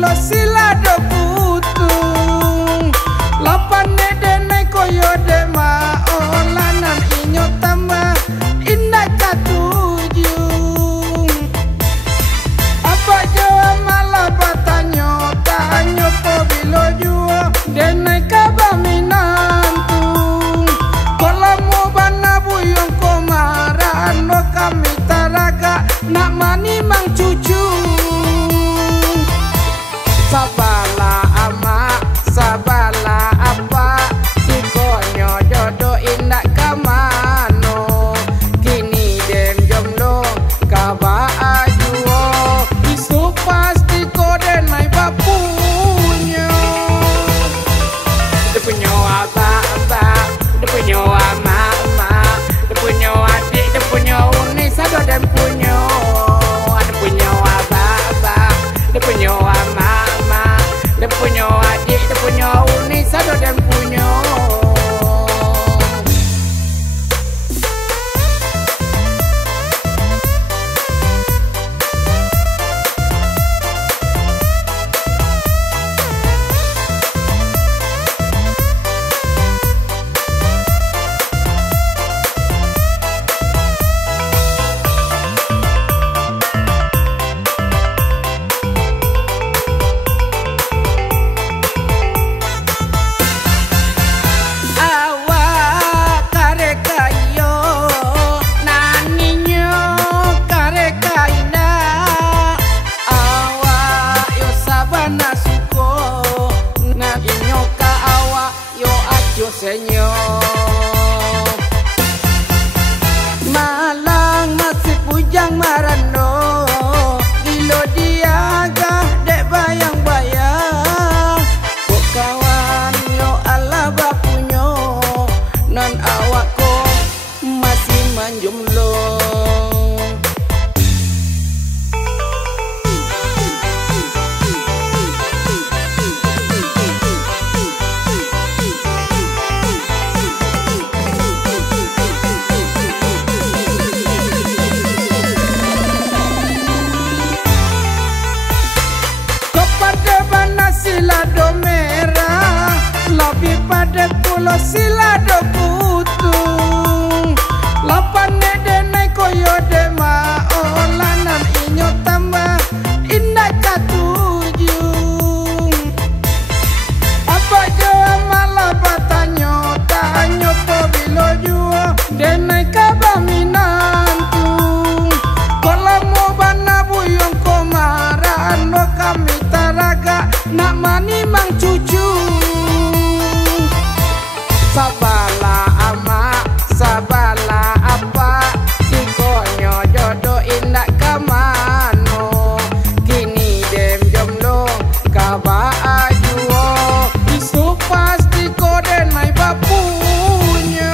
pulau sila do putung lapan dene koyo dema olanan inyo tama indah katuju apa jawa malah batanyo tanyo po bilo jua dene kabaminantung kolamu bana buyong komaran no kami taraga nak mani mang cucu sabala ama sabala apa dikonyo jodoh indak kamano kini dem jomblo kaba ajuo isu pasti kode nai bapunya dia punya apa dia punya mama dia punya adik dia punya uni sado dan punya ada punya apa dia punya mama dia punya adik, dia punya uni, sado dan punya. Señor Malang masih pujang marano Dilo diaga dek bayang-bayang Kok kawan yo ala bapunyo Nan awak ko masih manjumlo Silado merah lebih pada pulau silado putung lapan dene koyo dema olanan inyo tambah indah katuju apa jawa malah batanyo tanyo po bilo jua dene kabaminantung kolamu bana buyong komaran no kami taraga nak mani mang cucu sabala ama sabala apa dikonyo jodoh indak kamano kini dem jomblo kaba ajuo isu pasti kode nai bapunya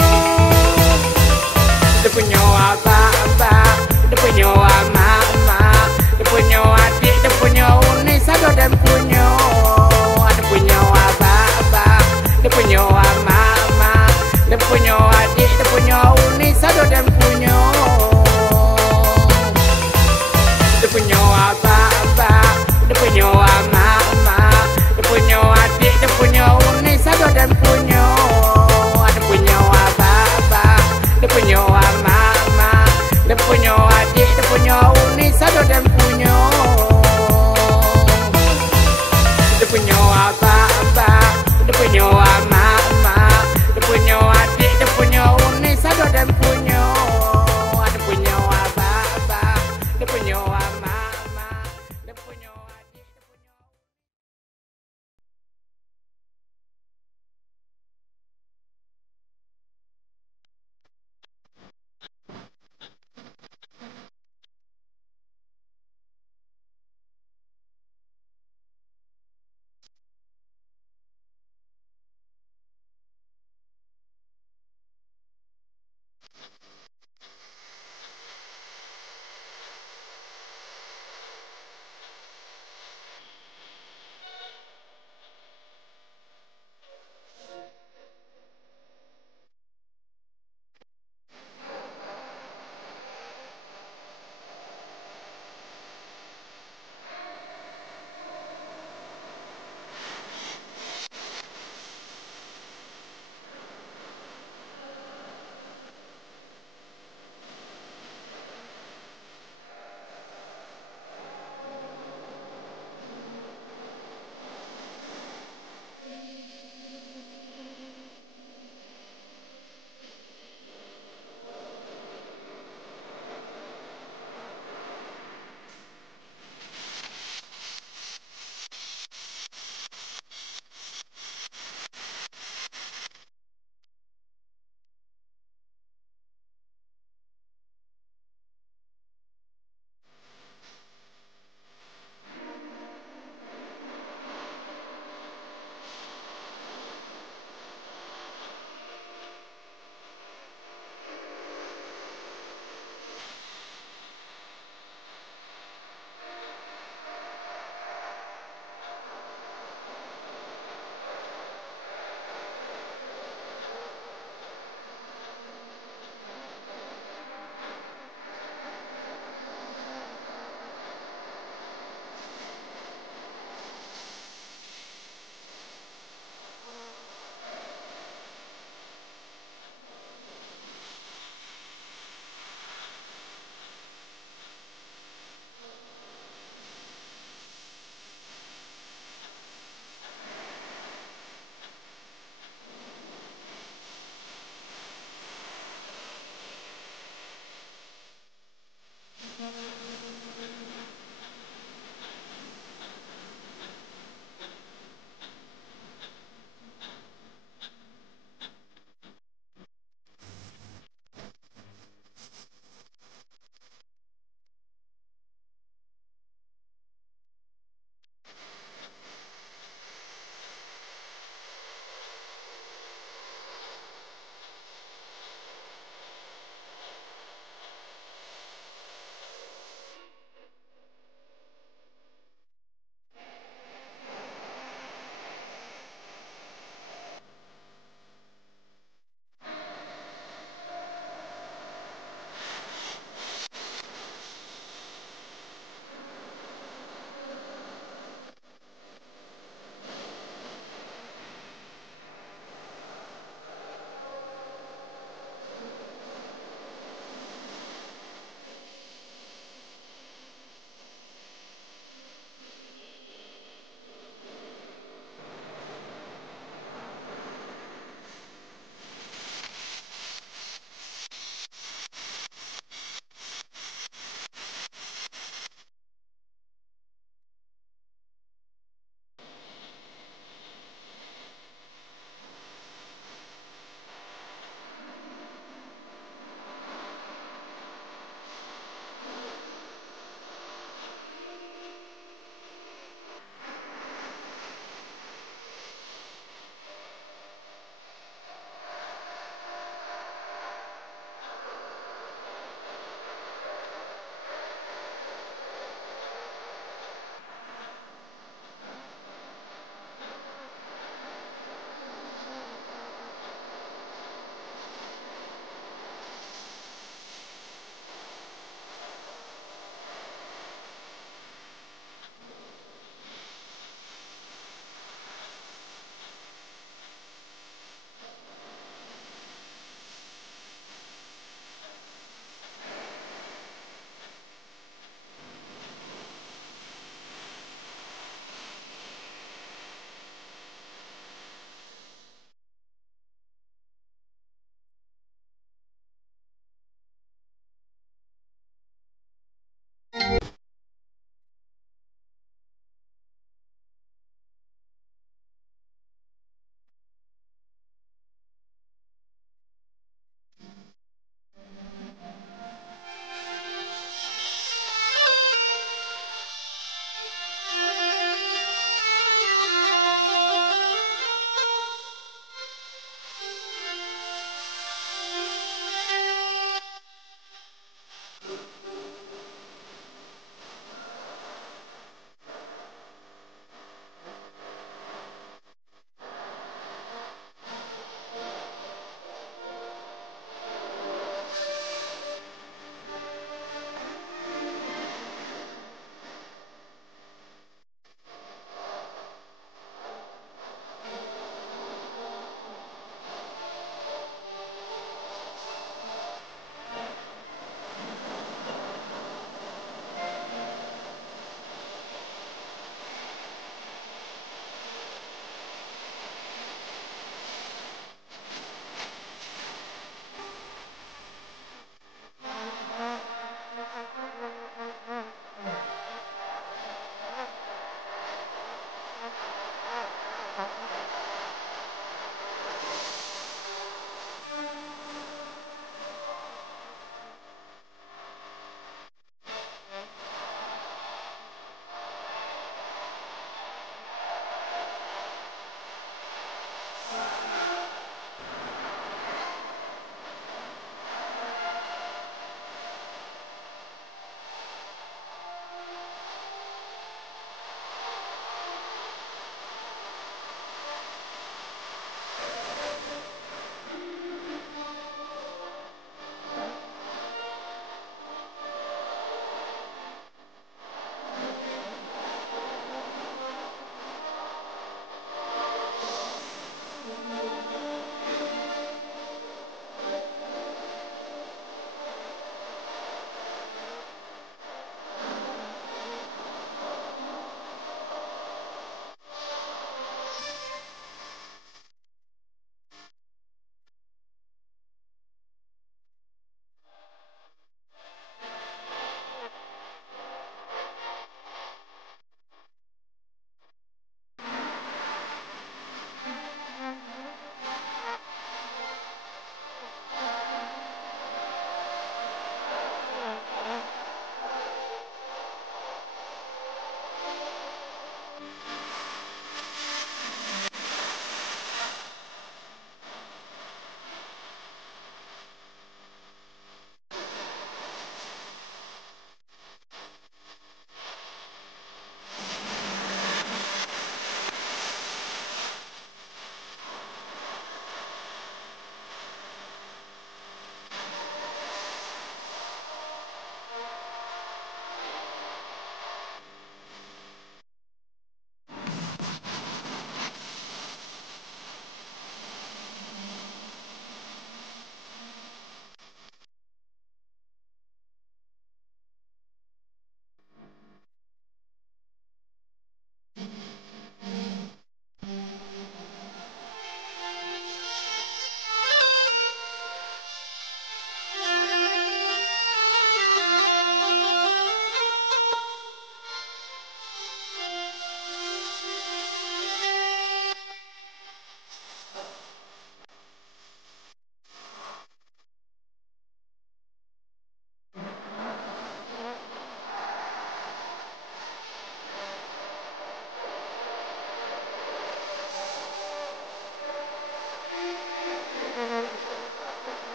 dia punya apa dia punya mama dia punya adik dia punya uni sado dan punya dia punya mama, dia punya adik, dia punya uni, sado dan punya. Dia punya apa, dia punya mama, dia punya adik, dia punya uni, sado dan punya. Dia punya apa, dia punya mama, dia punya adik, dia punya uni, sado dan punya. Dia punya apa, dia punya mama, dia punya adik, dia punya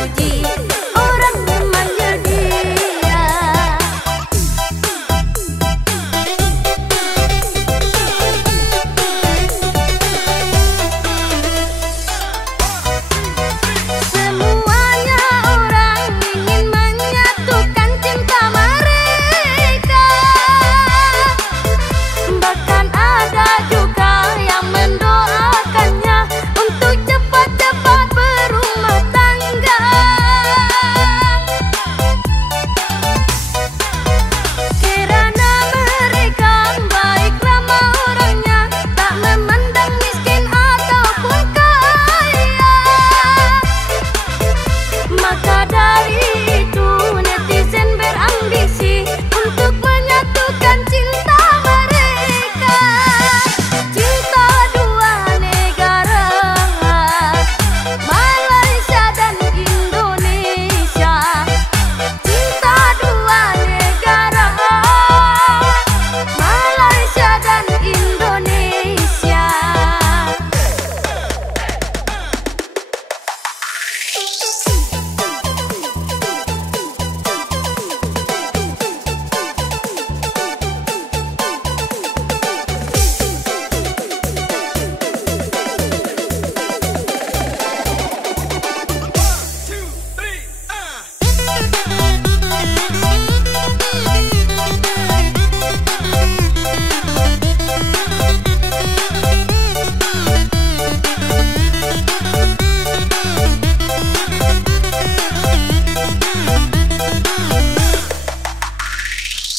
puji orang memanggil dia. Semuanya orang ingin menyatukan cinta mereka. Bahkan ada juga yang mendoakannya untuk cepat-cepat berumah tangga. Kirana mereka baik ramah orangnya, tak memandang miskin ataupun kaya. Maka dari itu netizen berambisi untuk menyatukan cinta mereka. Cinta dua negara, Malaysia dan Indonesia. Cinta dua negara, Malaysia dan Indonesia.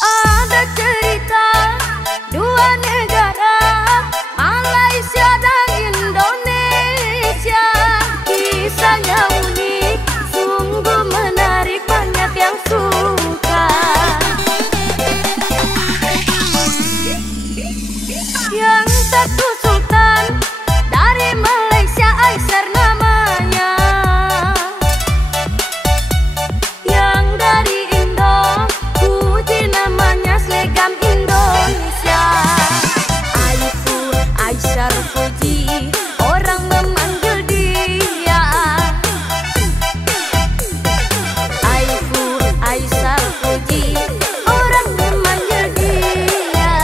Ada cerita dua negara, Malaysia dan Indonesia. Kisahnya unik, sungguh menarik, banyak yang suka. Yang satu sultan dari Malaysia, Aisyar namanya. Yang dari Indo, Puji namanya, Slegam Indonesia. Aisyar Puji orang memanggil dia. Aisyar Puji orang memanggil dia.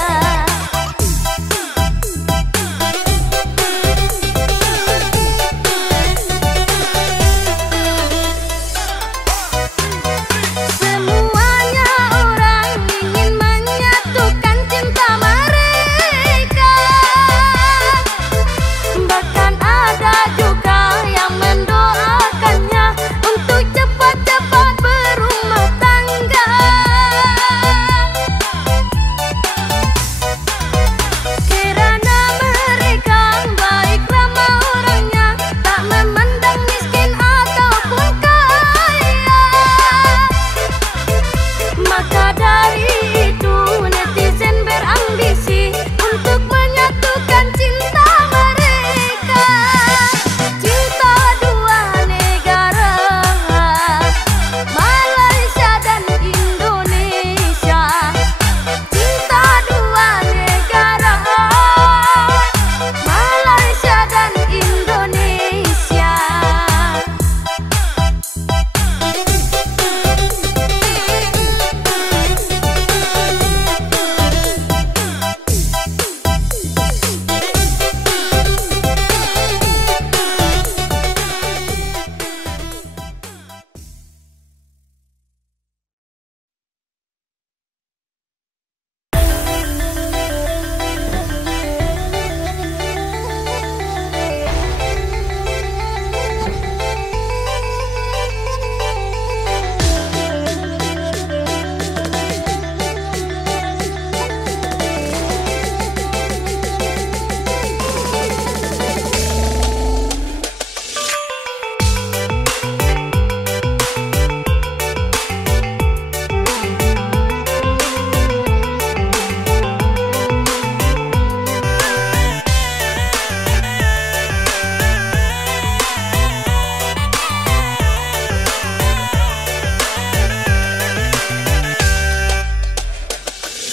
Semuanya orang ingin menyatukan cinta mereka. Bahkan ada juga yang mendoakannya untuk cepat-cepat berumah tangga. Kirana mereka baik ramah orangnya, tak memandang miskin ataupun kaya. Maka dari itu netizen berambisi untuk menyatukan cinta mereka. Cinta dua negara, Malaysia dan Indonesia. Cinta dua negara, Malaysia dan Indonesia.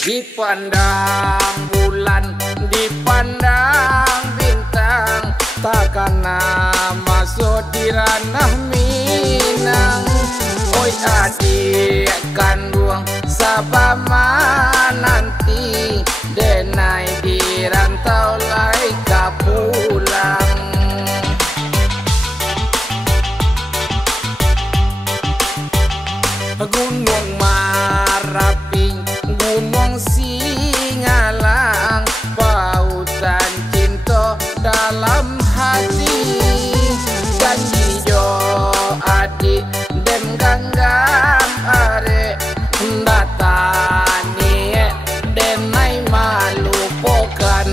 Dipandang bulan, dipandang bintang, takkan masuk di ranah min. Minang. Oi adik kandung sabama nanti denai di rantau lai kapulang. Gunung Marapi, Gunung Singalang, pautan cinta dalam hati. Janji jo adik dem ganggam are datani denai malupokan.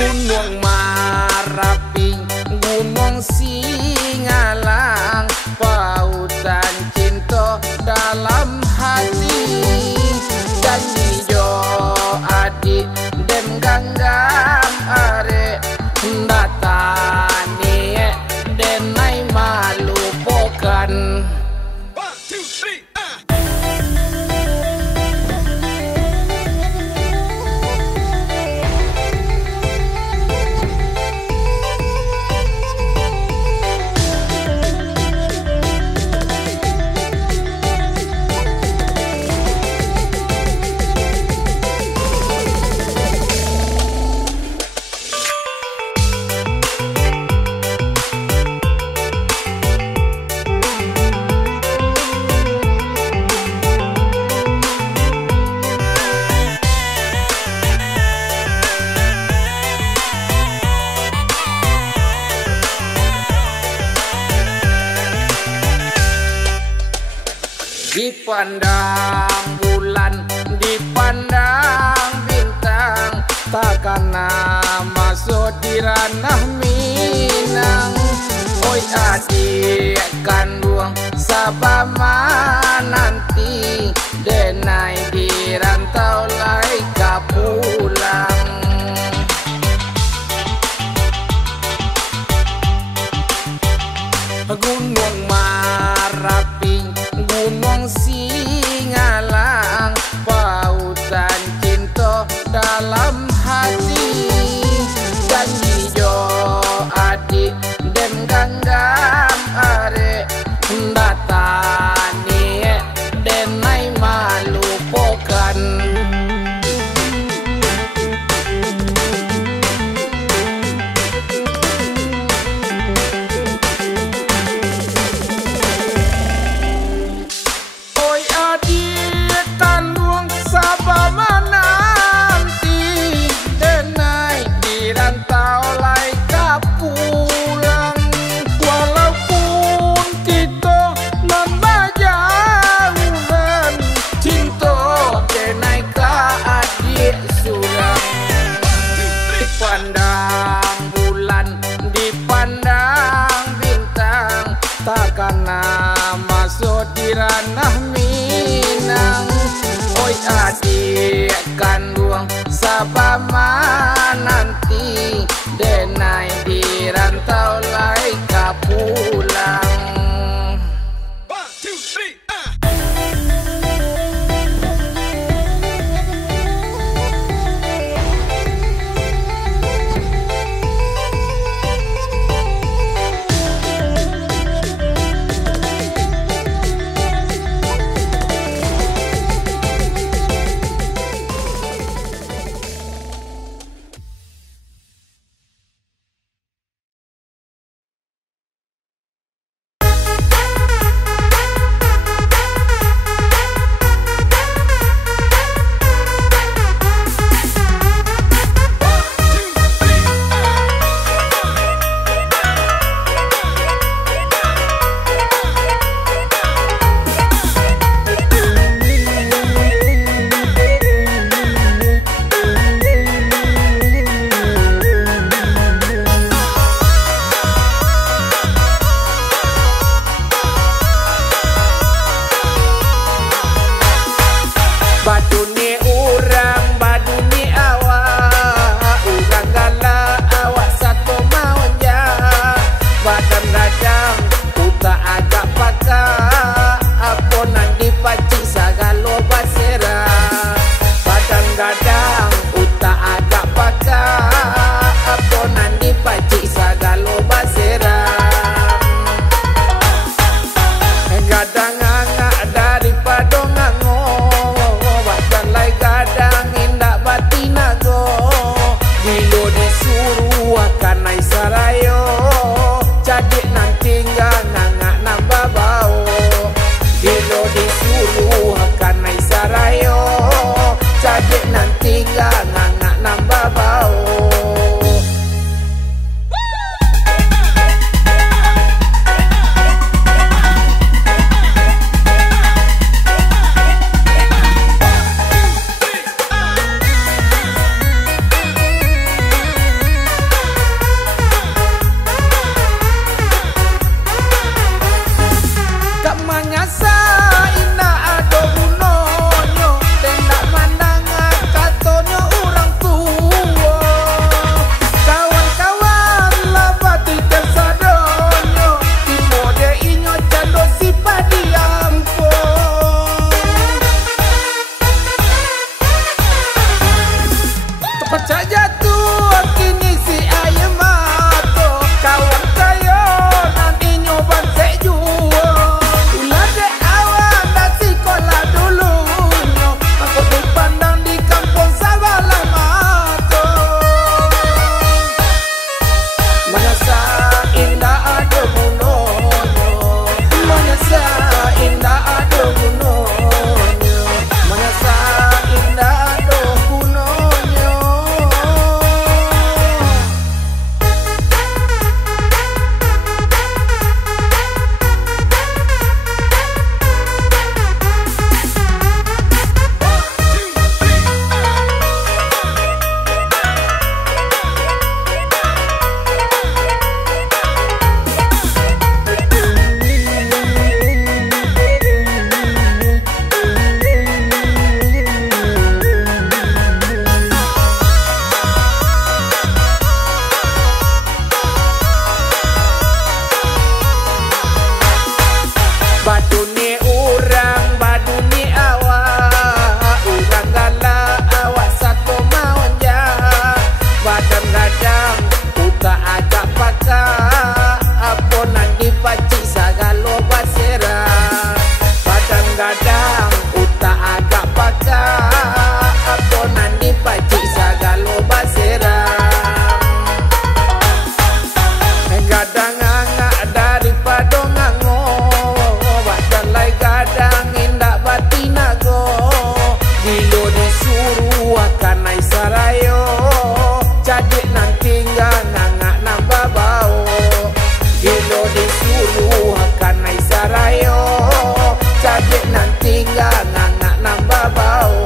Gunung Marapi, Gunung Singalang, pautan cinta dalam hati. Janji jo adik dem ganggam are datani denai malupokan. Dipandang bulan, dipandang bintang, takkan masuk di ranah Minang. Oi adik kandung sabama nanti denai di rantau lai kapulang. Gunung Marapi, Gunung Singalang, pautan cinta dalam hati. Janji jo adik dem ganggam are datani denai malupokan. Dipandang bulan, dipandang bintang, takkan masuk di ranah Minang. Oi adik kandung sabama nanti denai di rantau lai kapulang. Manasa indah ada gunungnya, manasa indah ada gunungnya, manasa indah ada gunungnya. Baduni urang, baduni awak, urang galak, awak satu maunya. Badan gadang, uta ajak pakak, apa nanti pacik sagalo basera. Badan gadang, uta ajak pakak, apa nanti pacik sagalo basera. Gadang angak daripada ngango, badalai gadang indak batinago. Bilo disuruh akan naik sarayo, jadi nanti ngangak nambah bau. Bilo disuruh akan naik sarayo, jadi nanti ngangak nambah bau.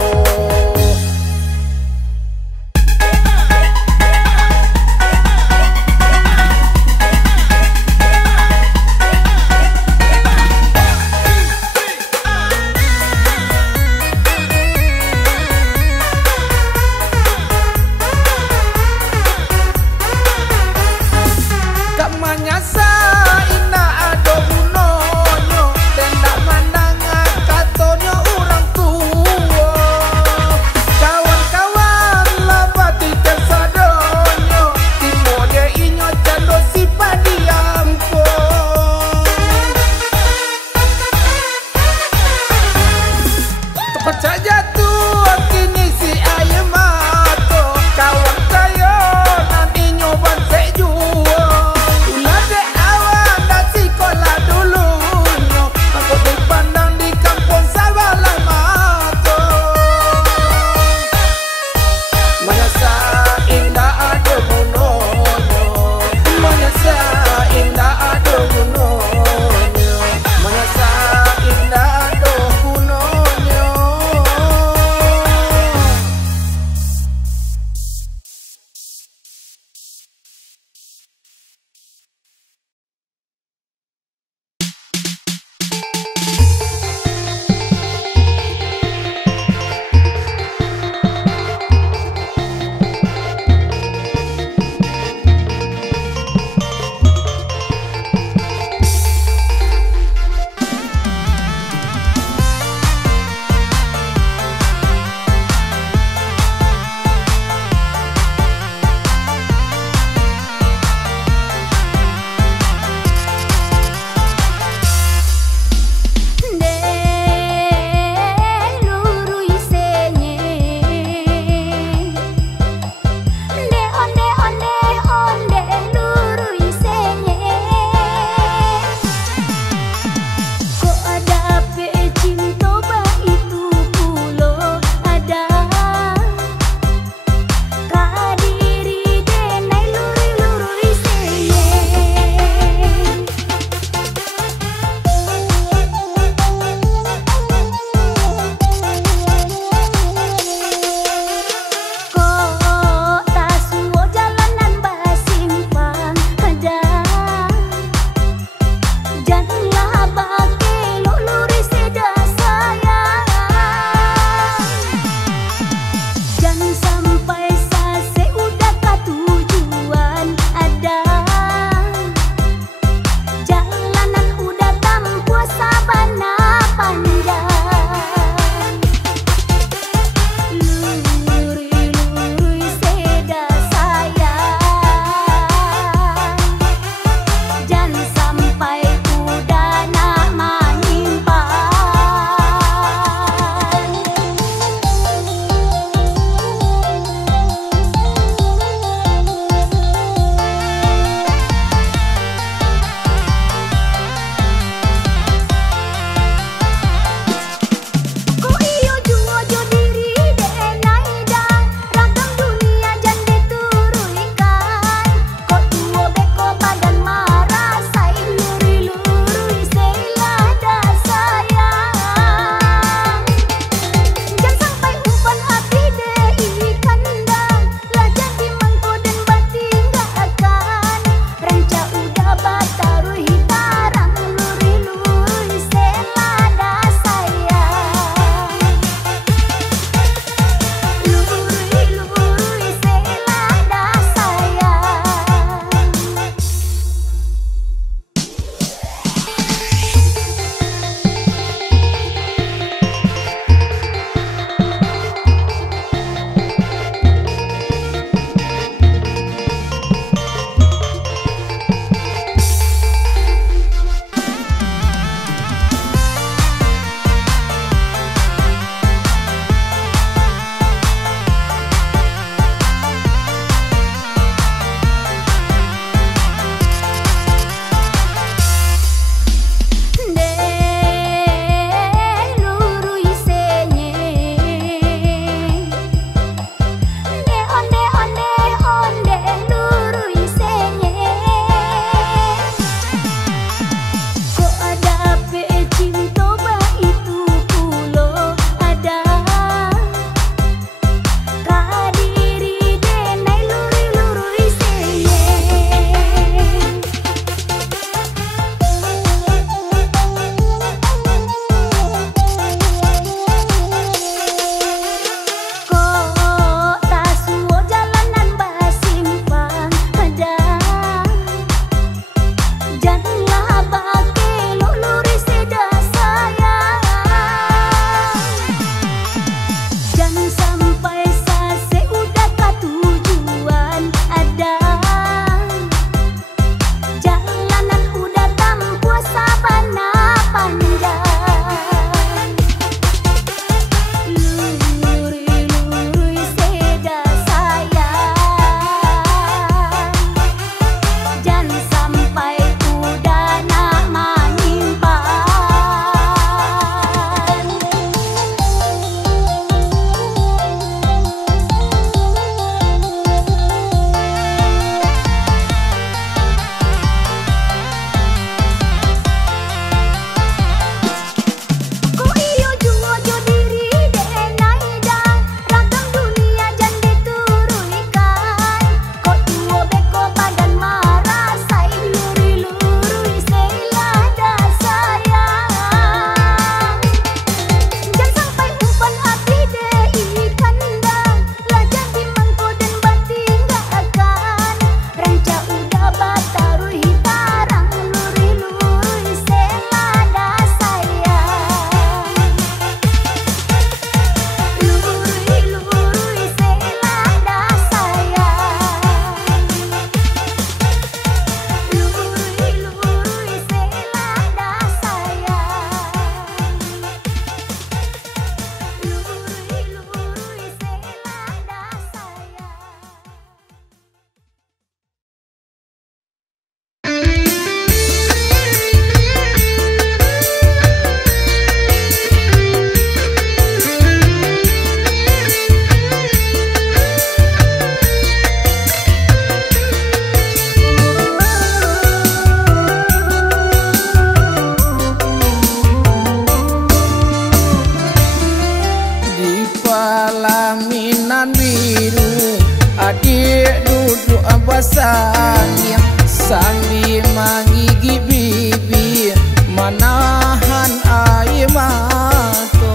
sambil mangigi bibi manahan air mata.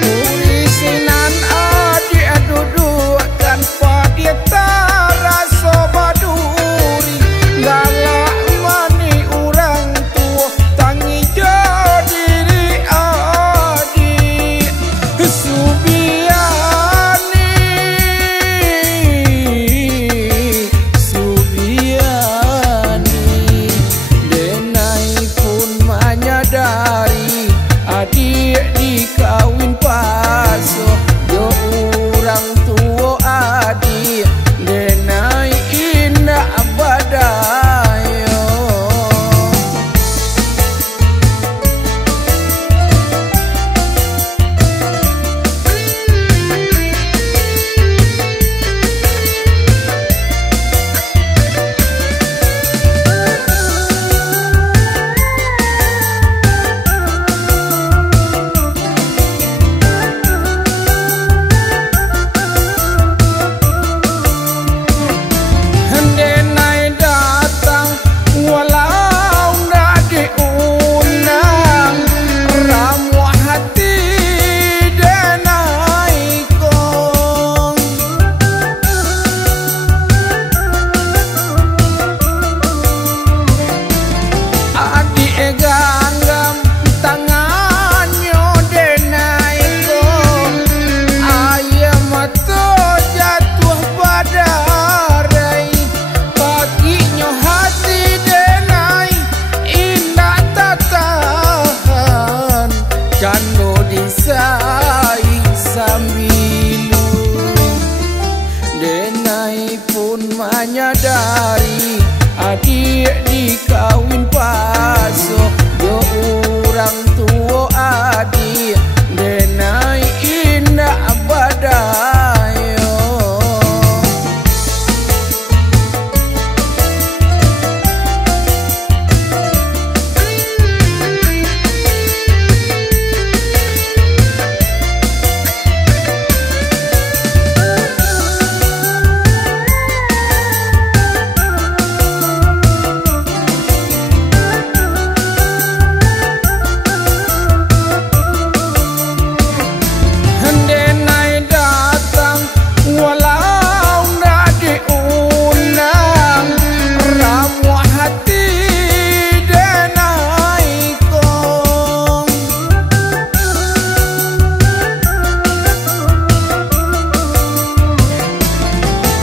Urisinan adik duduk tanpa dia terasa baduri. Galak mani orang tua tangi diri adik. Subiani denai pun menyadari adik dikawin paso. Yo orang tua adik denai indah badayo. Denai datang walau ndak diundang, ramu hati denai kong. Adik genggam tangannya denai kong. Ayam mata jatuh badarai. Paginya hati denai indah tak tahan. Cando disai sambilu. Denai pun menyadari adik dikawin paso. Yo orang tua adik denai indah badayo. Denai datang walau ndak diundang, ramu hati denai kong.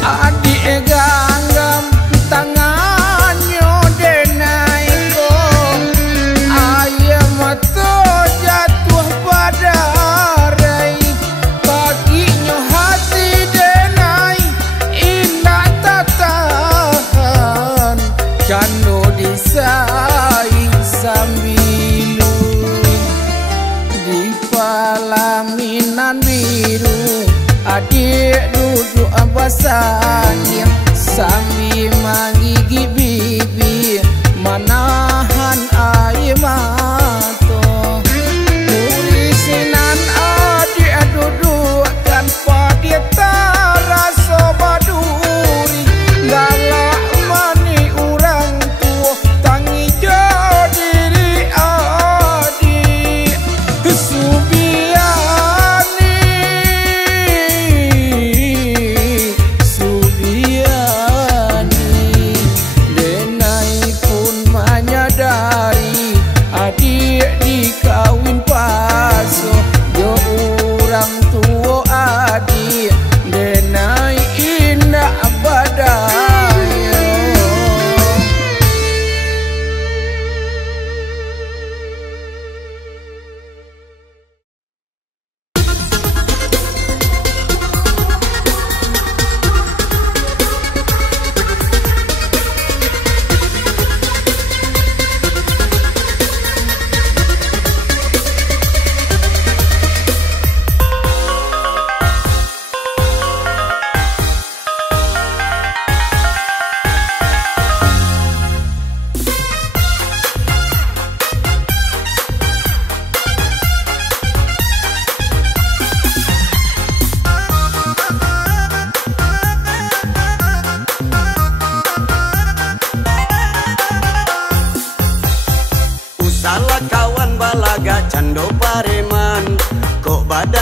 Adik genggam tangannya denai kong. Ayam mata jatuh badarai. Paginya hati denai indah tak tahan. Cando disai sambilu. Di pelaminan biru adik duduk basahnya sambil mangigi bibi manahan air mata. Urisinan adik duduk tanpa dia terasa baduri. Galak mani orang tua tangi diri adik. Subiani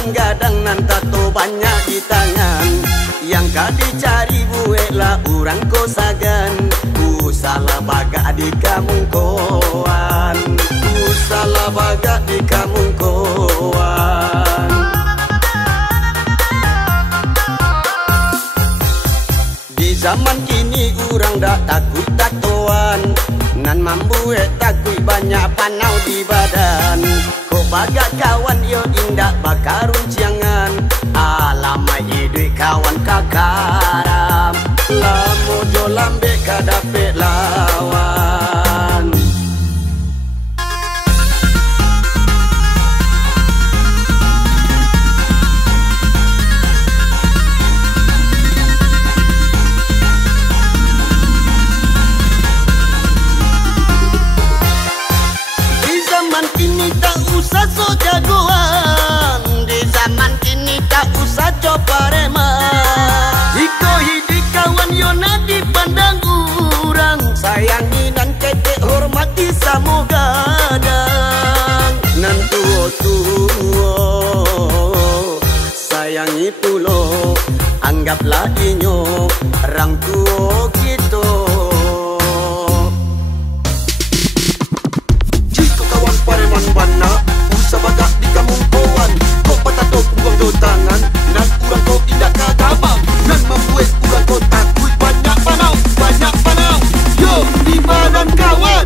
badan gadang nan tato banyak di tangan. Yang kadi cari buek lah urang kosagan. Ku salah bagak di kamung koan. Ku salah bagak di kamung koan. Di zaman kini urang dak takut tatoan. Nan mambu takui banyak panau di badan. Kok bagak kawan yo indak bakarun ciangan. Alamai idui kawan kakaram. Lamo jo lambe kadape lawan. So jagoan di zaman kini tak usah coba remah. Iko hidup kawan yona dipandang urang. Sayangi dan kete hormati samo gadang. Nan tuo sayangi pulo. Anggaplah inyo orang tuo gitu. Jika kawan pareman bana sabagak di kamung koan. Kau patato punggung do tangan. Nan urang kau indak kagabang. Nan membuat urang kau takut. Banyak panau, banyak panau. Yo, di badan kawan.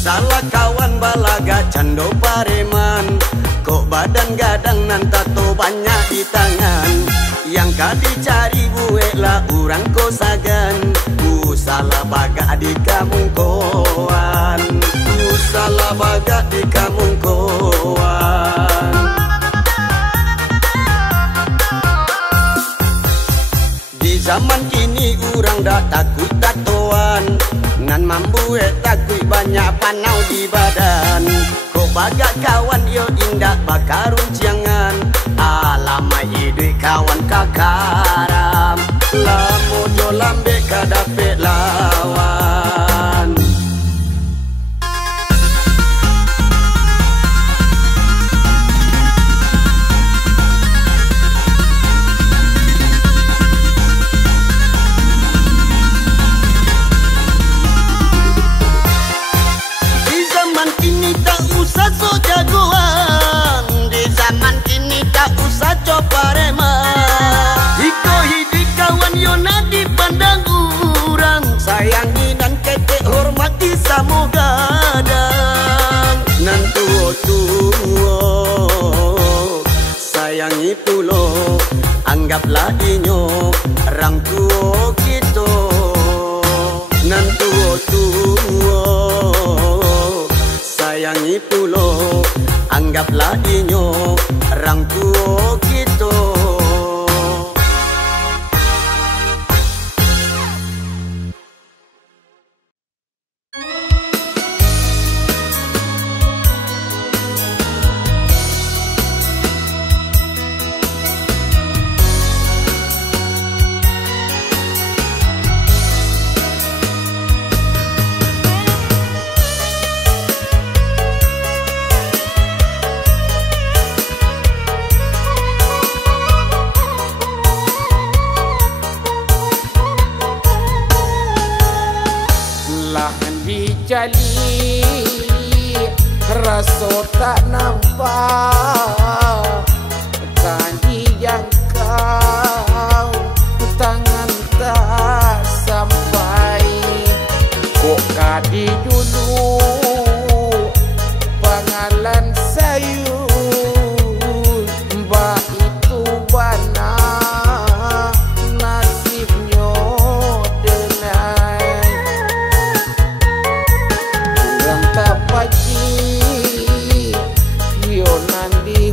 Salah kawan balaga cando pareman. Kok badan gadang nan tato banyak di tangan. Yang kadi cari buek lah urang kosagan. Ku salah bagak di kamung koan. Ku salah bagak di kamung koan. Di zaman kini urang dak takut tatoan. Nan mambu takui banyak panau di badan. Kok bagak kawan yo indak bakarun ciangan. Alamai idui kawan kakaram. Lamo jo lambe kadape lawan. So jagoan di zaman kini tak usah coba remah. Iko hidup kawan yona dipandang urang. Sayangi dan kete hormati samo gadang. Nan tuo sayangi pulo. Anggaplah inyo orang tuo gitu. Nan tuo sayangi pulo. Anggaplah inyo orang tuo gitu. Jali rasa tak nampak. Janji yang kau tangan tak sampai. Kok kadi dulu pangalan sayu. Mbak itu bana nasibnya denai. Pagi yo nandi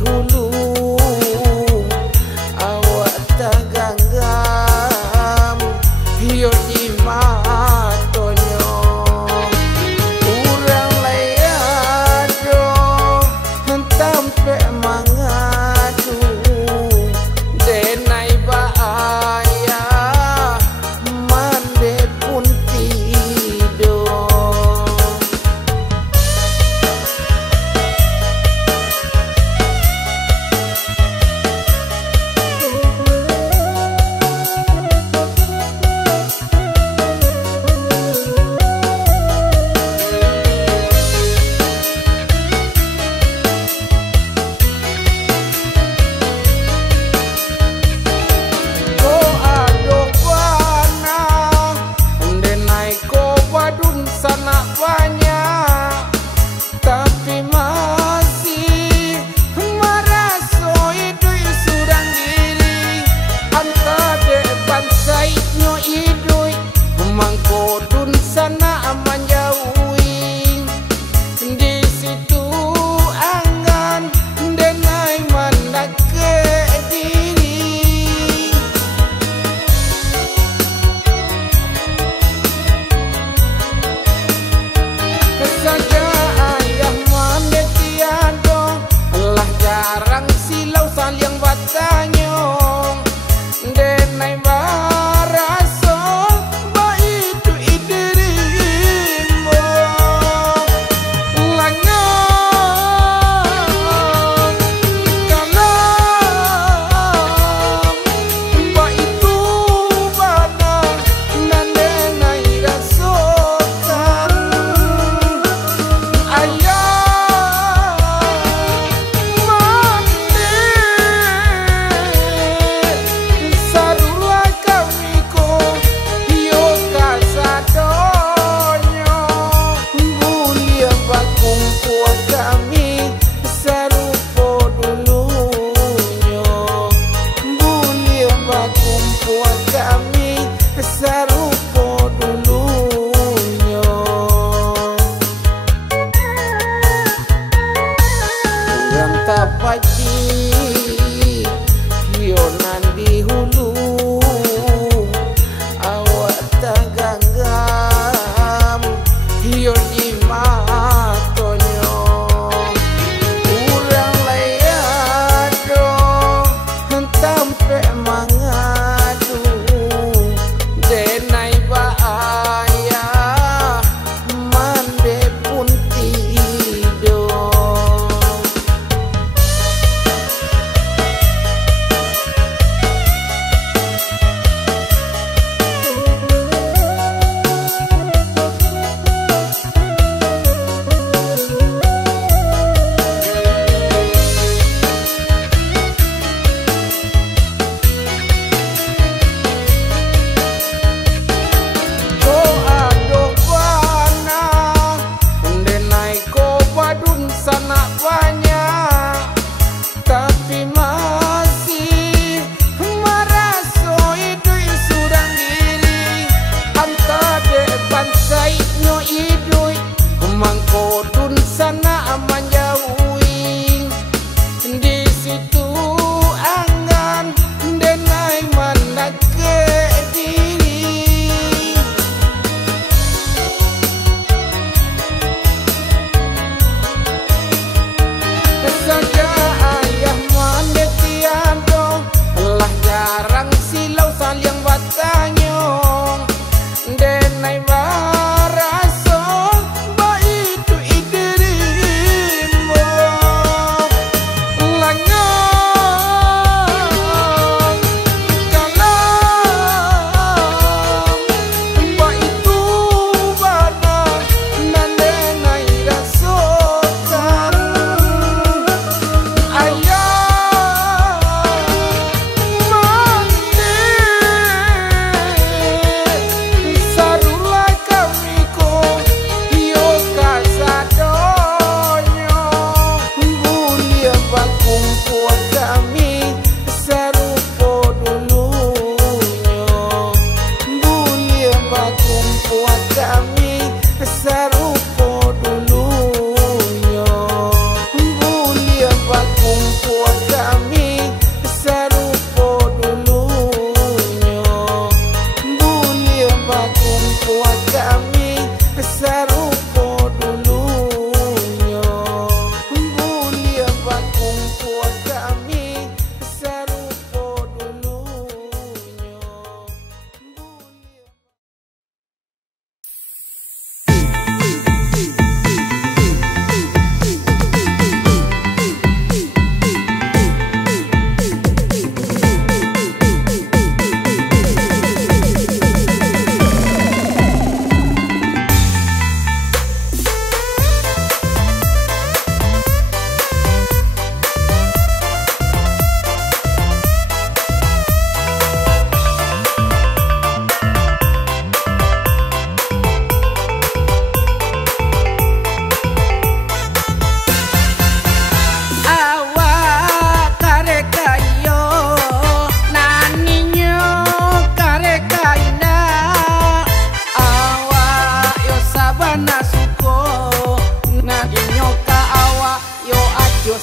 tapaji pionan di hulu awak taganggam hiyo di matonyo urang layado tampe mangadu denai baaya mande pun tidur.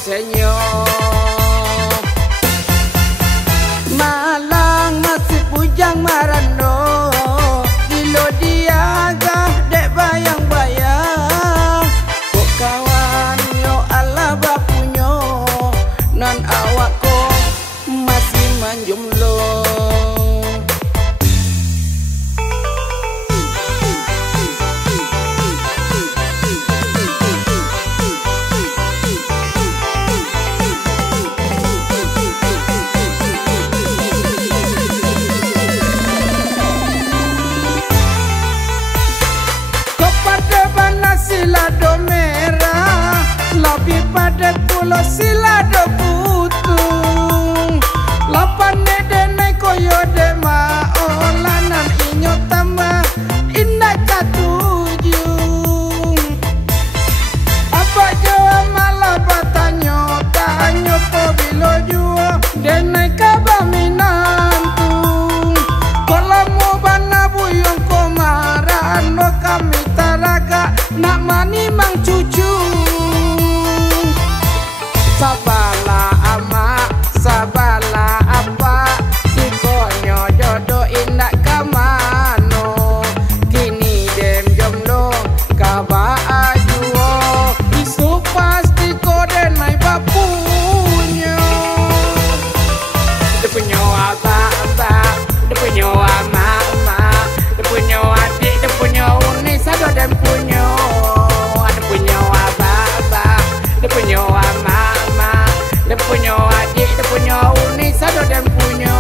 Señor Malang masih pujang marano Dilo diaga dek bayang-bayang Kok kawan yo ala bapunyo Nan awak ko masih manjumlo Silado merah, lebih pada pulau silado putung. Lapan dene koyo dema olanan inyo tambah indah katuju. Apa jawa malah batanyo tanyo pobilo juo dene kabaminantung. Kalau mau bana buyong komaran lo kami taraga nak mani mang cucu Sapa dia punya adik, dia punya uni, sado dan punya.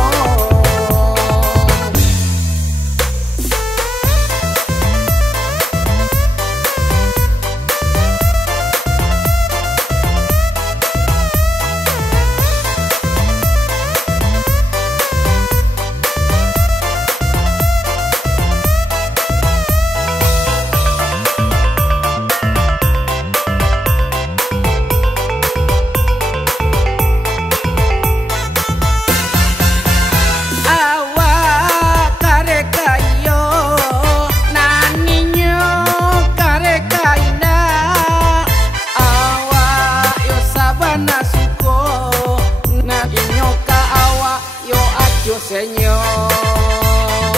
Senyum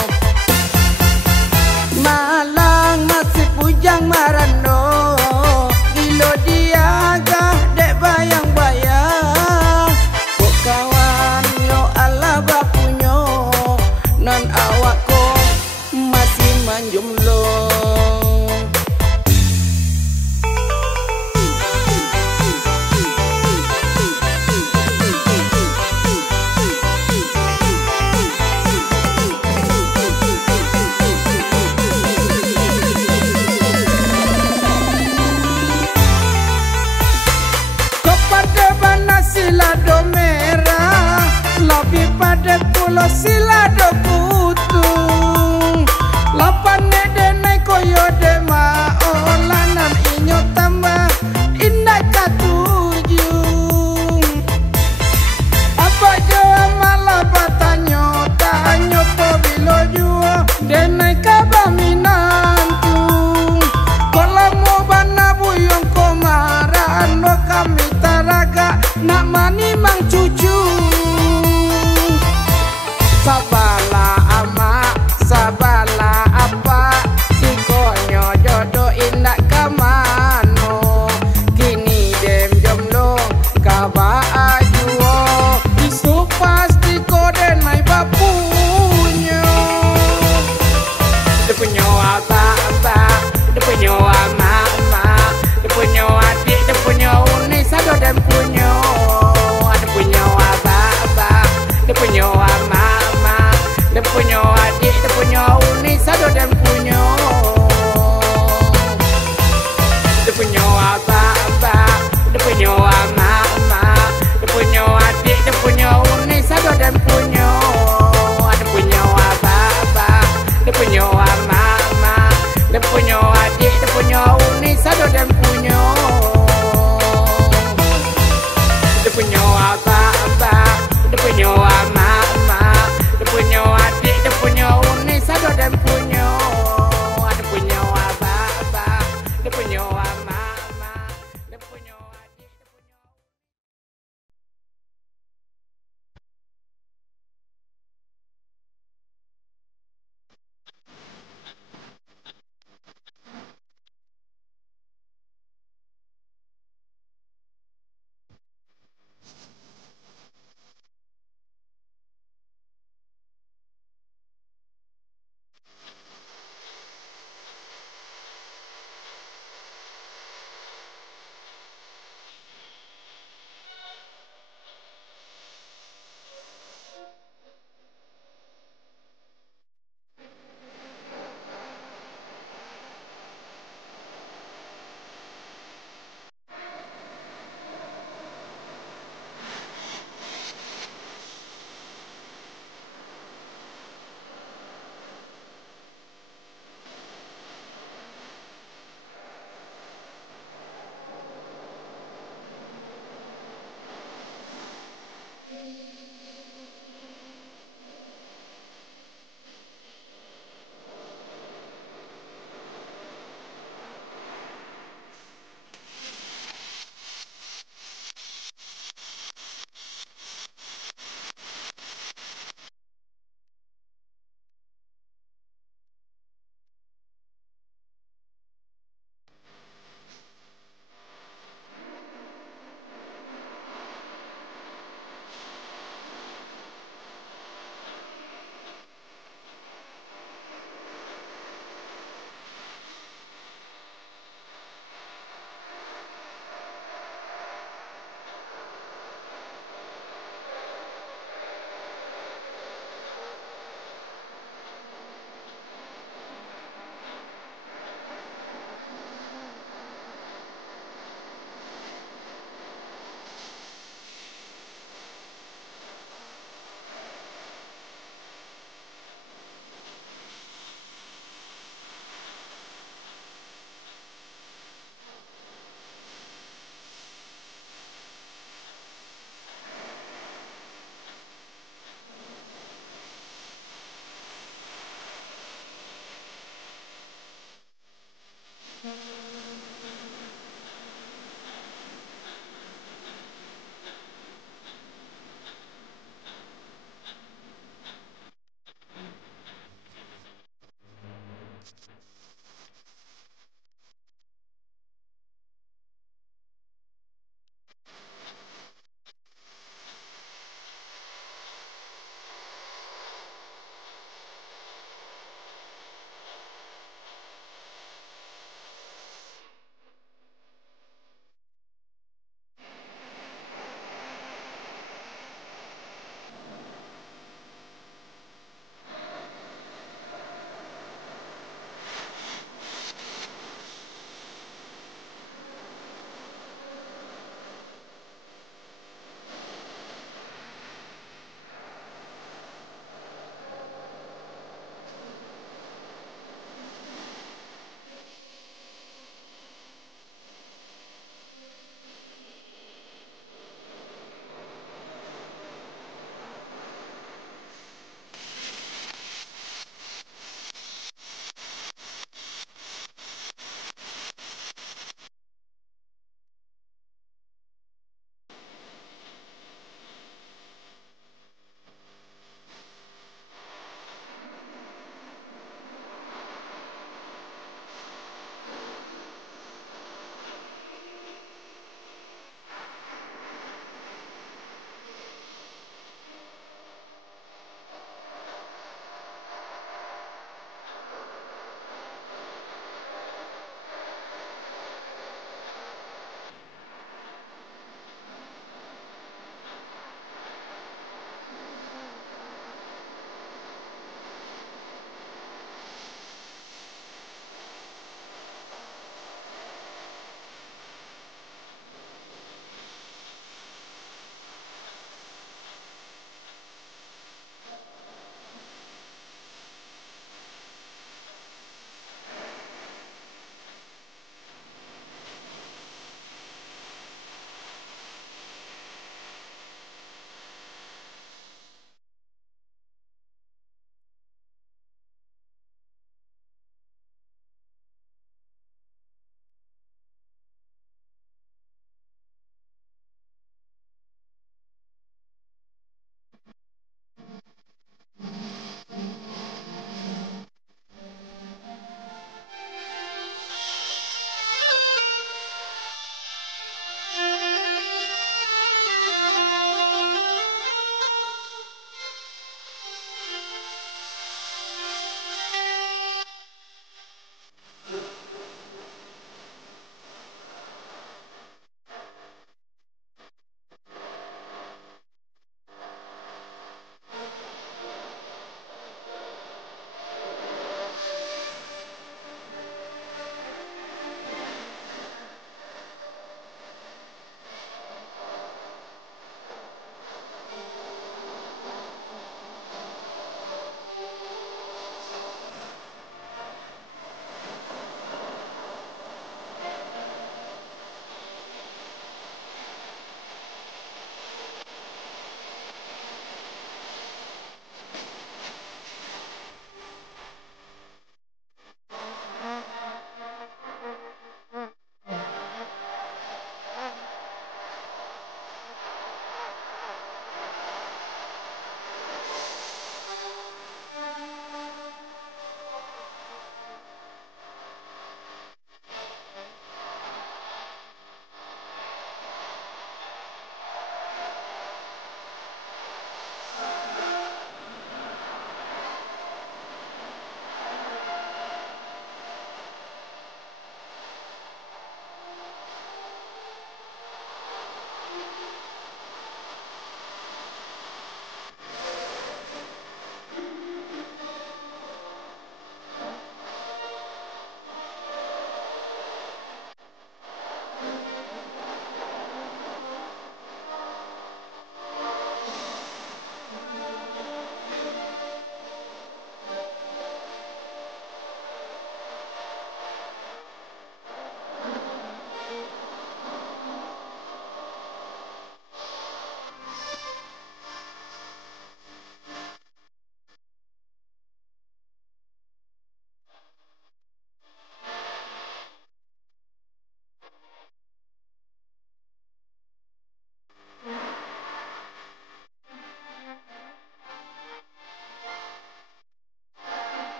Malang masih pujang marano Gilo diagah dek bayang-bayang Kok kawan yo ala bapunyo Nan awak ko masih manjumlo. Silado merah, lebih pada pulau silado kutung. Lapane denai koyo dema olanan inyo tambah indah katujung. Apa jua malah batanyo tanyo pobilo jua denai kabaminantung. Kalau mau bana buyong komaran lo kami taraga nak mani mang cucu. Sabala ama, sabala apa, tikonyo jodoh indak kamano. Kini dem jomlo kaba ajuo, isu pasti kode nai bapunyo. Dia punya apa, dia punya ama, dia punya adik, dia punya uni, sado dan punya. Dia punya apa, dia punya mama, dia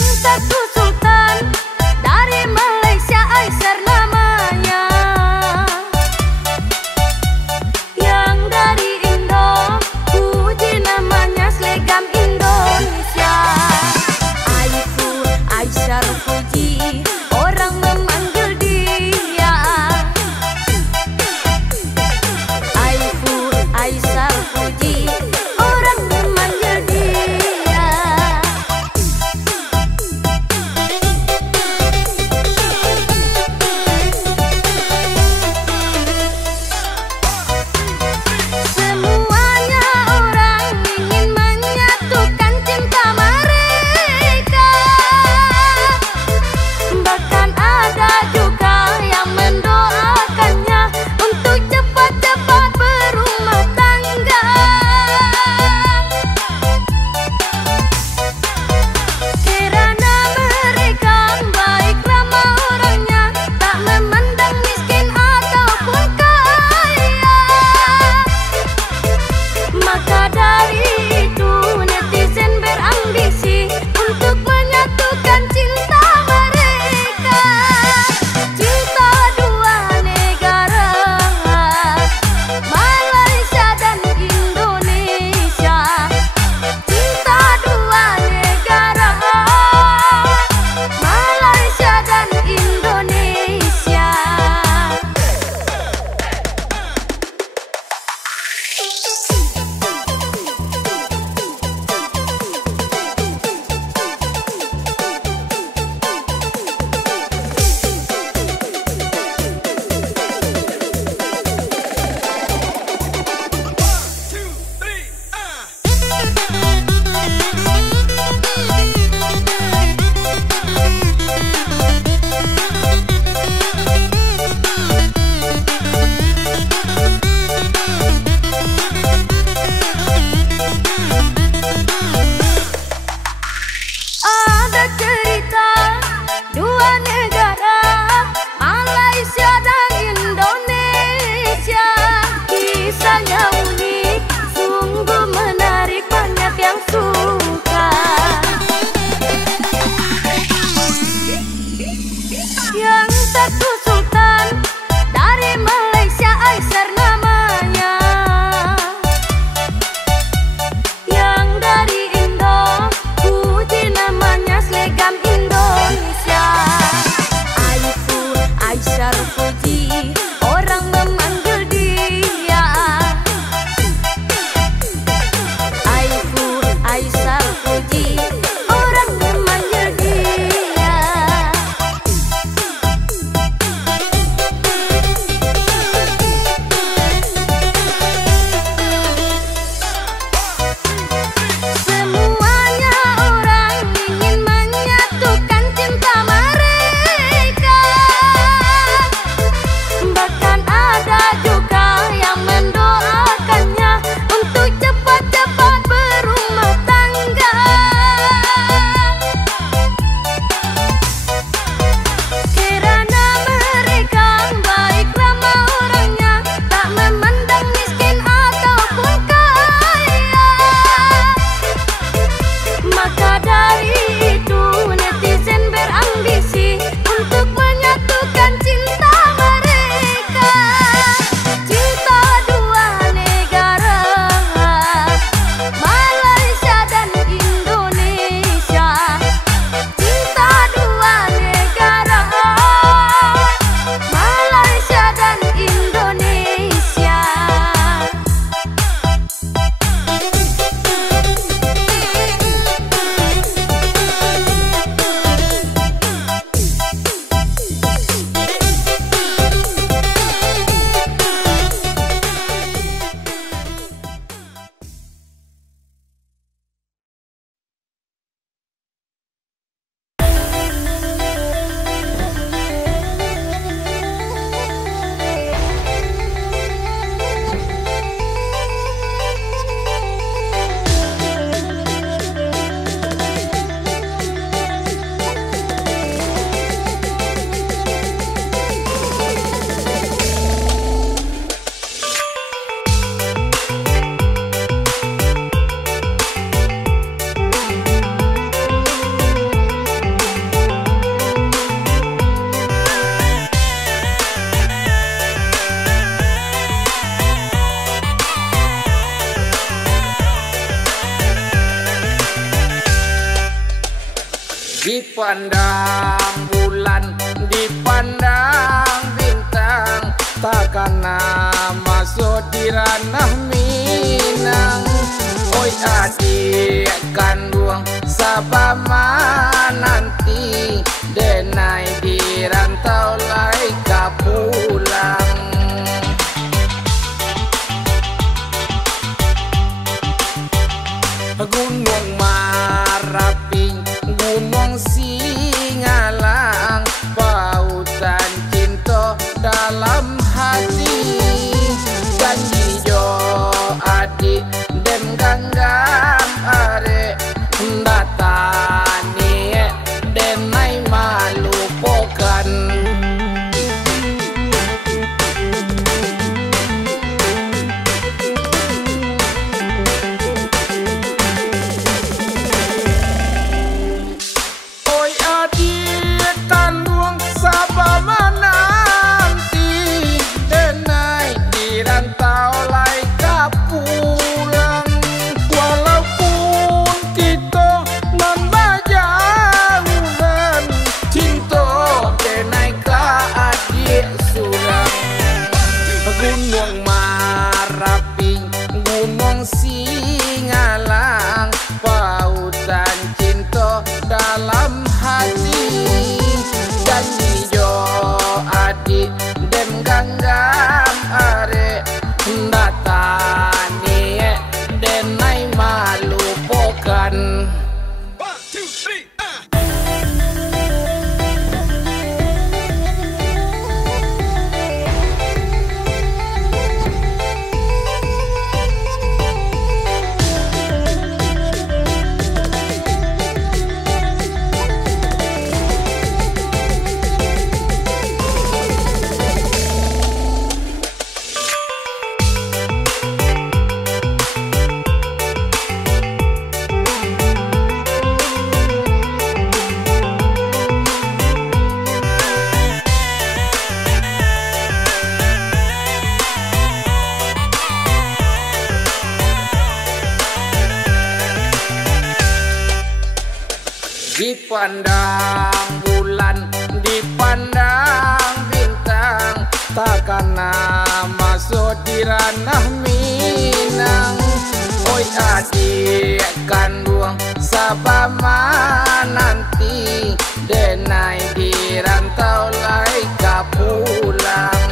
satu sultan dari Malaysia, Aisyar namanya. Yang dari Indo, puji namanya Slegam Indonesia. Aisyar puji, orang memanggil dia. Aisyar puji, orang memanggil dia. Semuanya orang ingin menyatukan cinta mereka. Dipandang bulan, dipandang bintang, takkan masuk di ranah Minang. Oi adik kandung sabama nanti, denai di rantau lai ka pulang. Gunung Marapi, Gunung Singalang, pautan cinta dalam hati. Janji jo adik dem ganggam are, datani denai malu pokan. Gunung Marapi, Gunung Singalang, pautan cinta dalam hati. Janji jo adik dem ganggam are, datani denai malu pokan. Dipandang bulan, dipandang bintang, takkan masuk di ranah Minang. Oi adik kandung sabama nanti, denai di rantau lai ka pulang.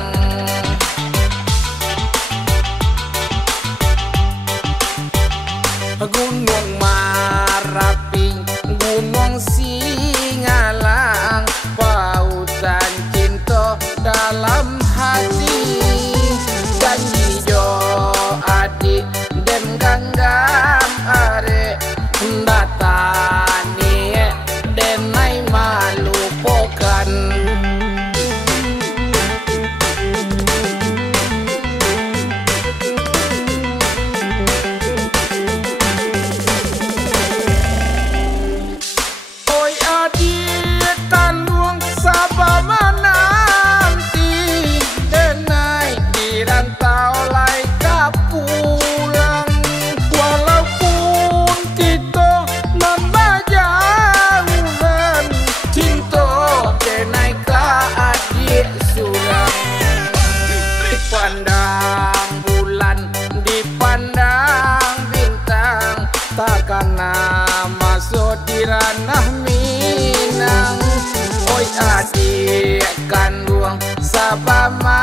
Gunung Marapi, Gunung Singalang, pautan cinta dalam hati. Janji jo adik dem ganggam are, datani denai malu pokan. Dipandang bulan, dipandang bintang, takkan masuk di ranah Minang. Oi adik kandung sabama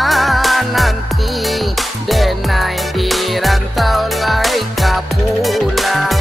nanti, denai di rantau lai ka pulang.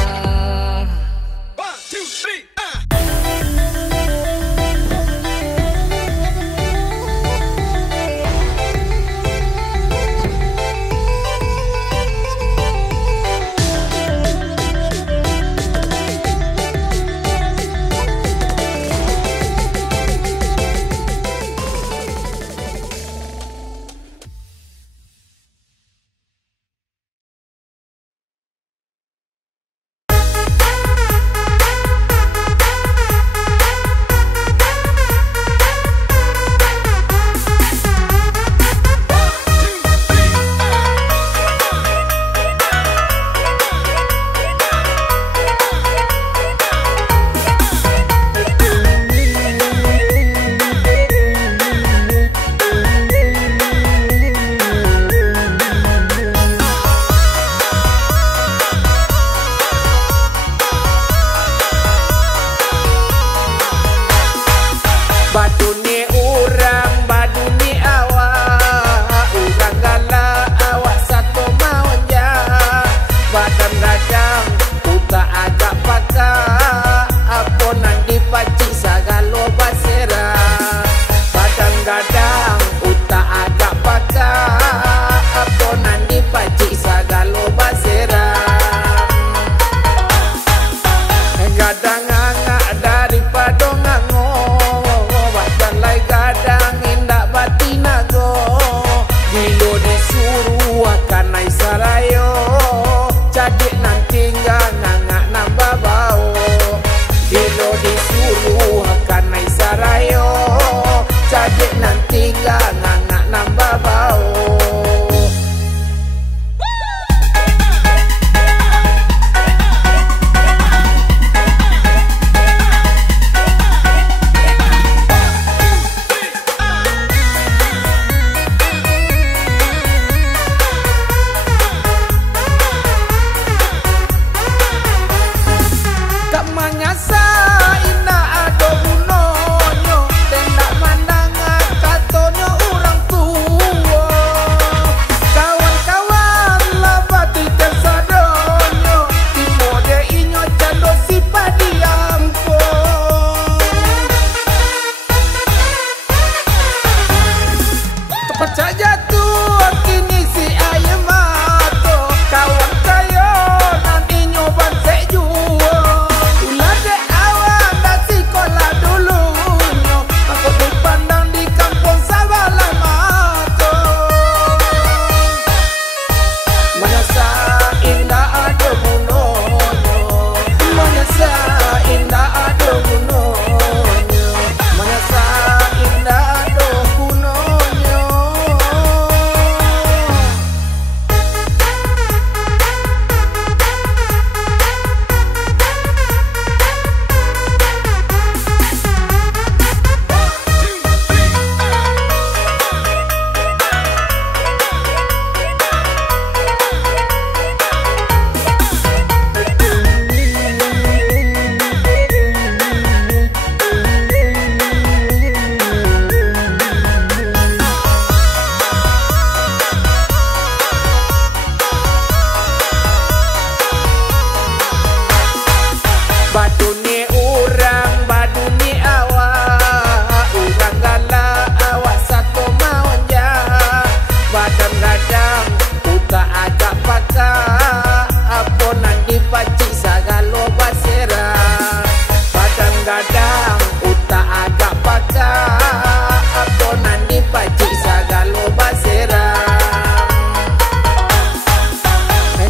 pakak Aku nandi pacik sagalo baseram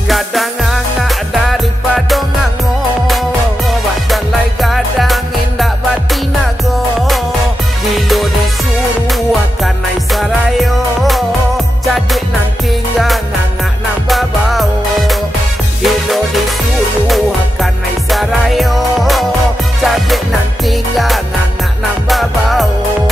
Gadang angak daripada ngango Badalai gadang indak batinago Dilo disuruh akan naik sarayo Cadik nanti ngangak nambah bau Dilo disuruh akan naik sarayo Cadik nanti ngangak nambah bau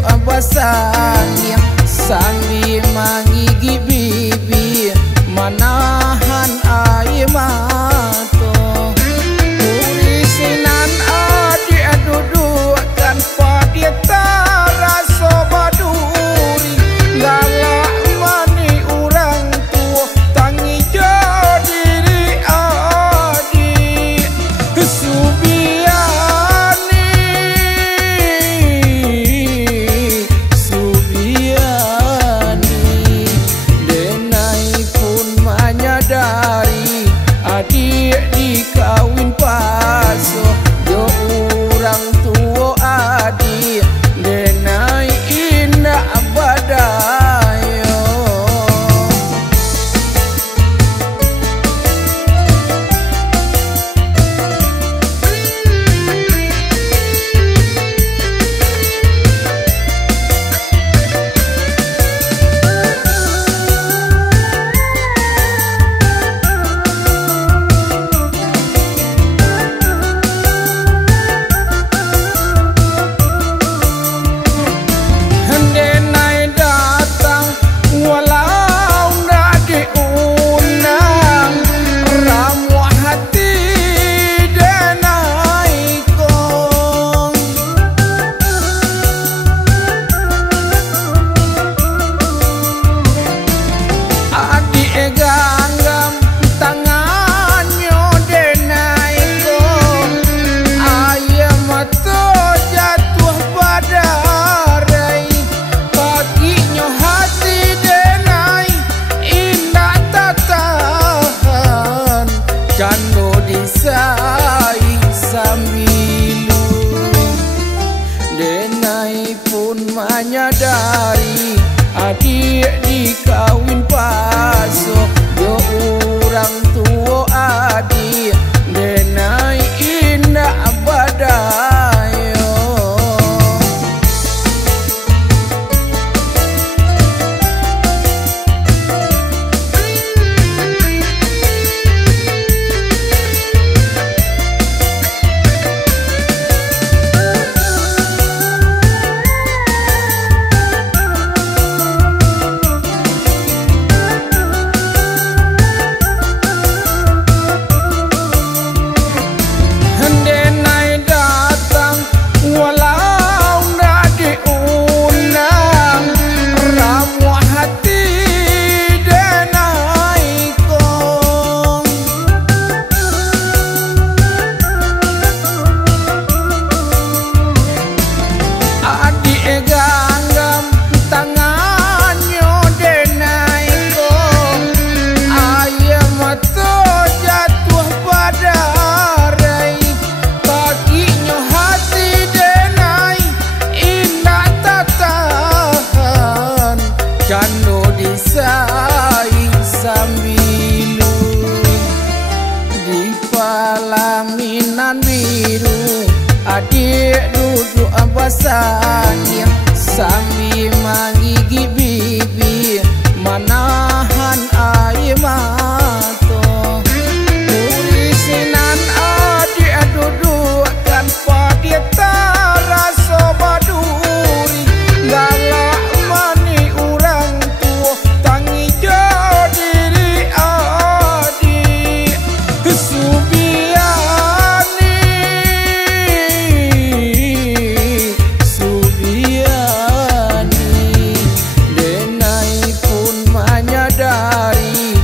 duduk basangnya sambil mangigi bibi manahan air mata. Urisinan adik duduk tanpa dia terasa baduri. Galak mani orang tua tangi jadi adik. Subiani denai pun menyadari adik dikawin paso do orang tua adik denai indah badayo. Denai datang walau ndak diundang, ramu hati denai kong. Adik genggam tangannya denai kong, ayam mata jatuh badai. Paginya hati denai indah tak tahan, cando disai sambilu. Denai pun menyadari adik dikawin paso do orang tua adik denai indah badayo. Denai datang walau ndak diundang, ramu hati denai kong. Adik genggam tangannya denai kong, ayam mata jatuh badai. Paginya hati denai indah tak tahan, cando disai sambilu. Di palaminan biru adik duduk basangnya sambil mangigi bibi manahan air mata. Urisinan adik duduk tanpa dia terasa baduri. Galak mani orang tua tangi jadi adik. Subiani denai pun menyadari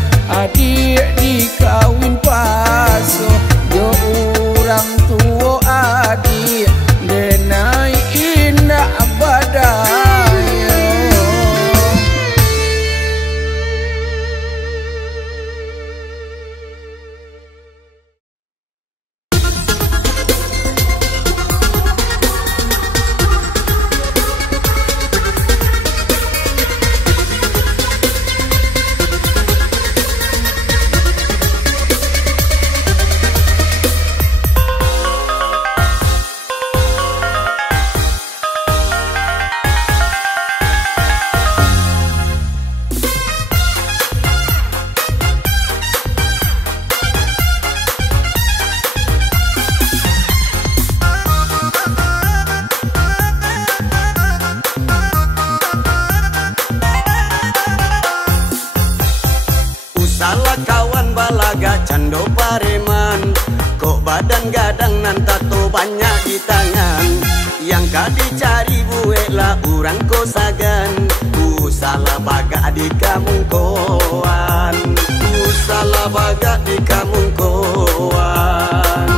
badan gadang nan tato banyak di tangan. Yang kadi cari buek lah urang ko sagan. Salah bagak di kampung koan. Salah bagak di kampung koan.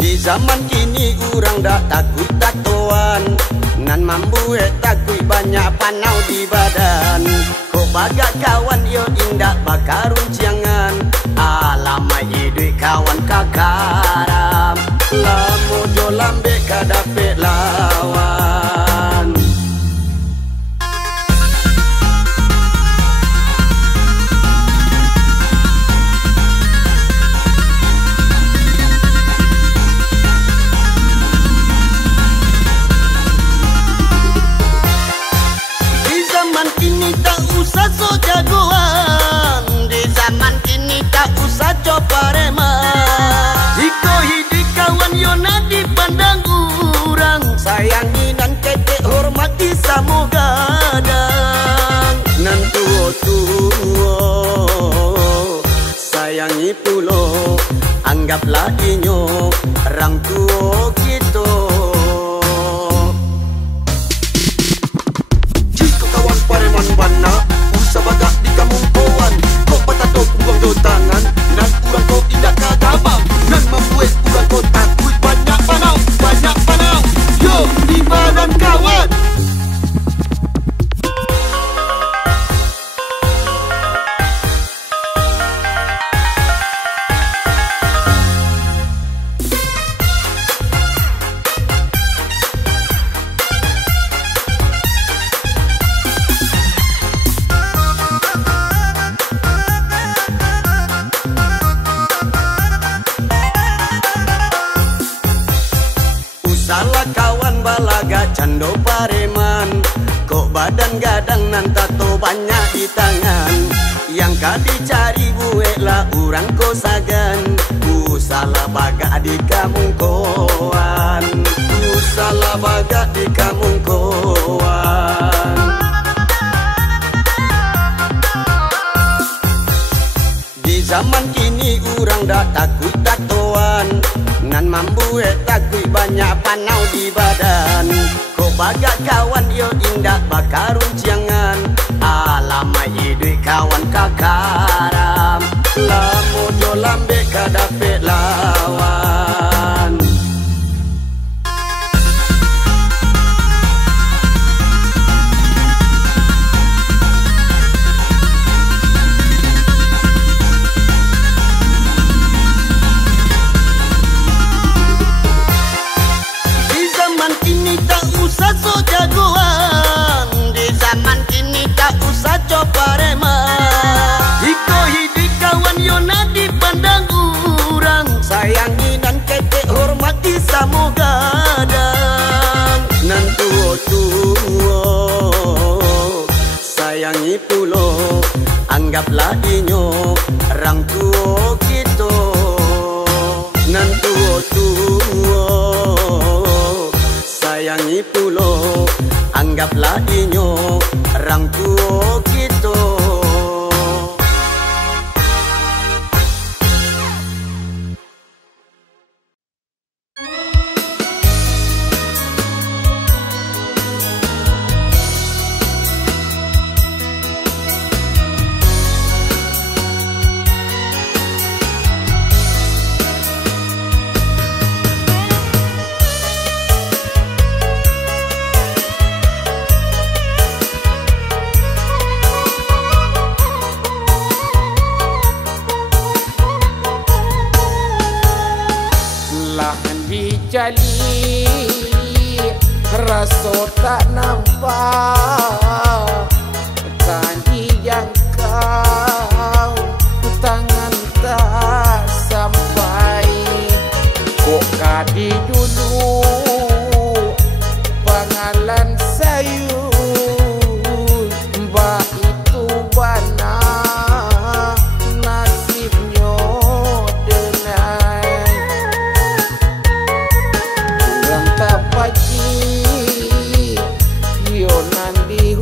Di zaman kini urang dak takut tatoan. Nan mampu takut banyak panau di badan. Kok bagak kawan yo indak bakarun ciangan. Alamai hidup kawan kakaram. Lamu jo lambe kadape lawan. Di zaman kini tak usah so jagoan. Di zaman kini tak usah coba remah. Jika hidup kawan yona dipandang urang, sayangi dan ketek hormati samo gadang. Nan tuo-tuo sayangi pulo, anggaplah inyo orang tuo gitu. Jika kawan pareman bana, usah bagak di kampung kawan. Kok patato buang do tangan, nan urang kau tidak kagabang. Nan membuat urang kau takut banyak panau, banyak panau. Yo di badan kawan. Salah kawan balaga cando pareman. Kok badan gadang nan tato banyak di tangan. Yang kadi cari buek lah urang ko sagan. Salah bagak di kampung koan. Salah bagak di kampung koan. Di zaman kini urang dak takut tatoan. Nan mampu takut banyak panau di badan. Kok bagak kawan yo indak bakarun ciangan. Alamai hidup kawan kakaram. Lamu jo lambe kadape lawan. So jagoan. Di zaman kini tak usah coba remah. Jika hidup kawan yona dipandang urang, sayangi dan ketek hormati samo gadang. Nan tuo-tuo sayangi pulo, anggaplah inyo orang tuo gitu. Nan tuo-tuo sayangi pulo, anggaplah inyo orang tuo gitu. Jali rasa tak nampak. Tadi yang kau tangan tak sampai. Kok kadi dulu pangalan sayu. Mbak itu bana nasibnya denai. Kurang tak pagi yo nandi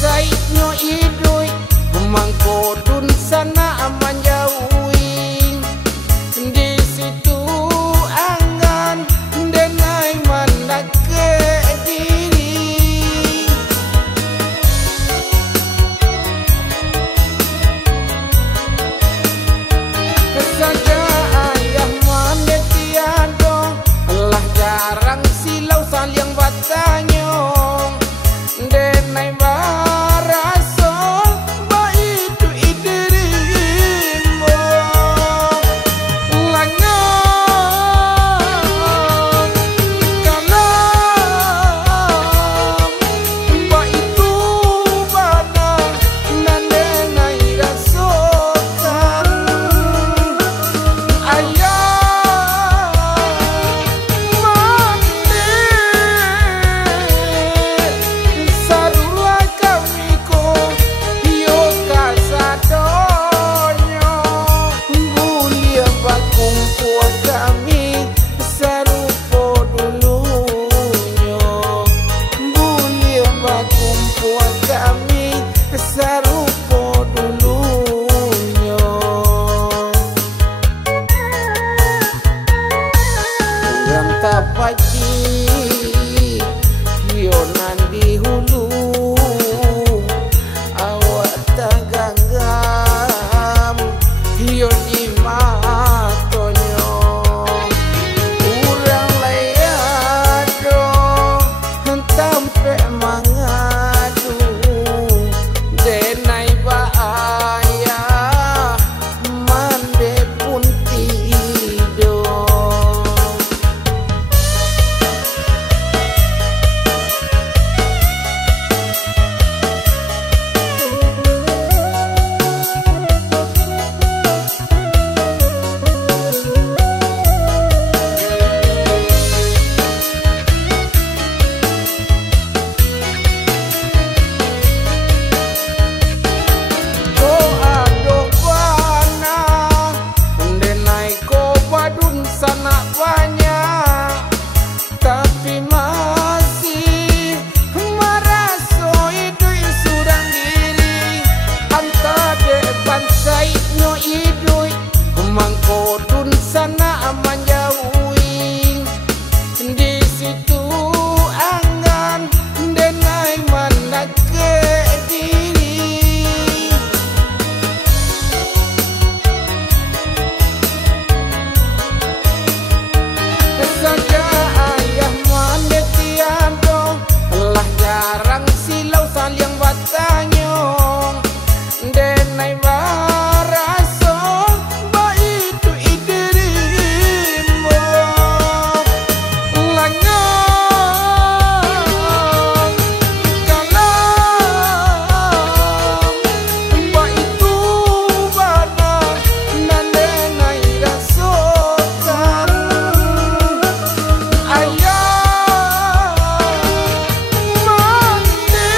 bansai nyo idui mangko dun sana manjauhi di situ angan denai mandak ke diri saja ayah manetiado lah jarang silau saling batanyo denai barasol baitu idirimo langan kalam baitu bana nan denai rasokan ayah mandi sarula kami ko yo kasadonyo bulia bakumpu kami sarupo dulunyo bulia bakumpu kami sarupo dulunyo yang tapaji yo nandi hulu awak taganggam yo di matonyo urang layado tampe mangadu denai baaya mande pun tidur sana banyak tapi masih maraso idui surang diri anta de bansai nyo idui mangko dun sana manjauhi di situ angan denai mandak ke diri saja ayah manetiado lah jarang silau saling batanyo denai barasol baitu idirimo langan kalam baitu bana nan denai rasokan ayah mandi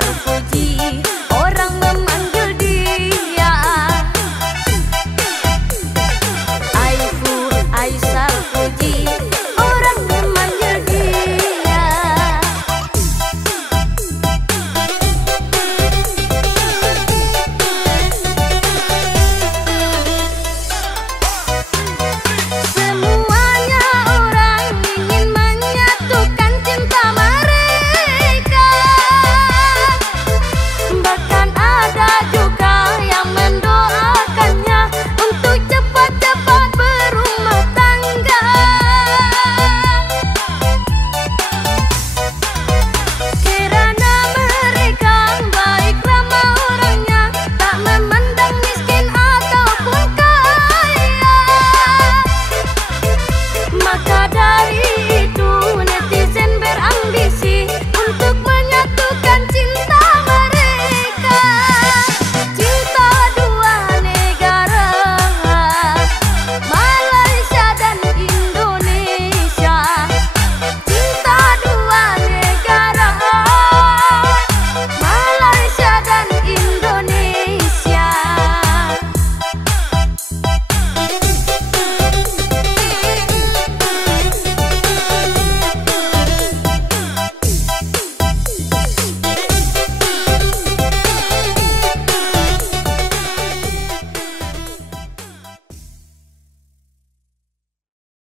pacar